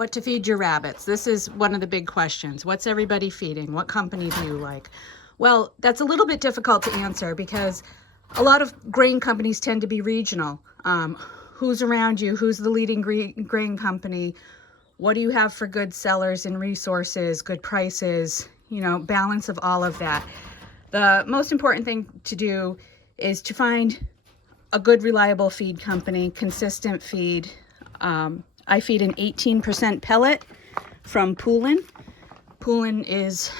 What to feed your rabbits? This is one of the big questions. What's everybody feeding? What company do you like? Well, that's a little bit difficult to answer because a lot of grain companies tend to be regional. Who's around you? Who's the leading grain company? What do you have for good sellers and resources, good prices, you know, balance of all of that. The most important thing to do is to find a good, reliable feed company, consistent feed. I feed an 18% pellet from Poulin. Poulin is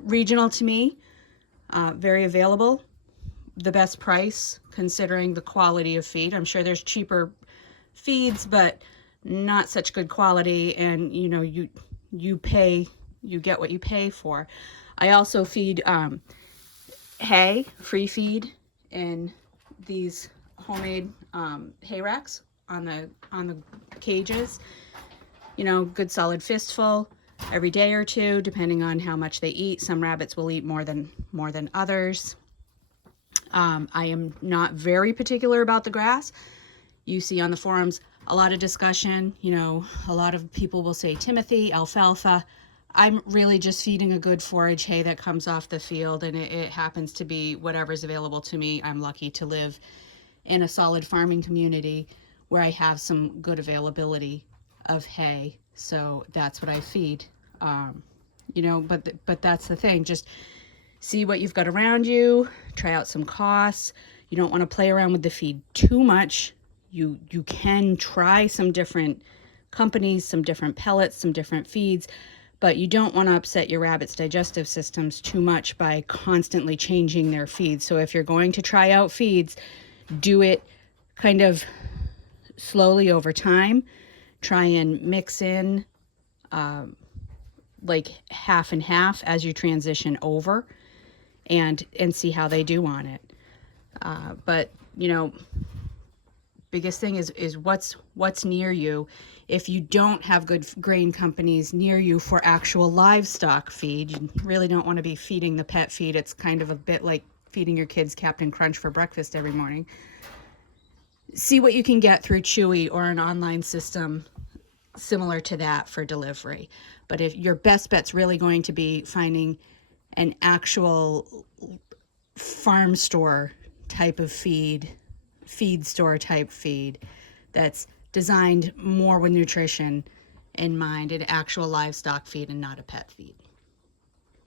regional to me, very available, the best price considering the quality of feed. I'm sure there's cheaper feeds, but not such good quality, and you know, you get what you pay for. I also feed hay, free feed, in these homemade hay racks on the cages. You know, good solid fistful every day or two, depending on how much they eat. Some rabbits will eat more than others. I am not very particular about the grass. You see on the forums a lot of discussion. You know, a lot of people will say Timothy, alfalfa. I'm really just feeding a good forage hay that comes off the field, and it happens to be whatever's available to me. I'm lucky to live in a solid farming community where I have some good availability of hay, so that's what I feed. You know, but that's the thing. Just see what you've got around you. Try out some costs. You don't want to play around with the feed too much. You can try some different companies, some different pellets, some different feeds, but you don't want to upset your rabbits' digestive systems too much by constantly changing their feeds. So if you're going to try out feeds, do it kind of slowly over time. Try and mix in like half and half as you transition over, and see how they do on it. But you know, biggest thing is what's near you. If you don't have good grain companies near you for actual livestock feed, you really don't want to be feeding the pet feed. It's kind of a bit like feeding your kids Captain Crunch for breakfast every morning. See what you can get through Chewy or an online system similar to that for delivery. But if your best bet's really going to be finding an actual farm store type of feed store type feed that's designed more with nutrition in mind, an actual livestock feed and not a pet feed.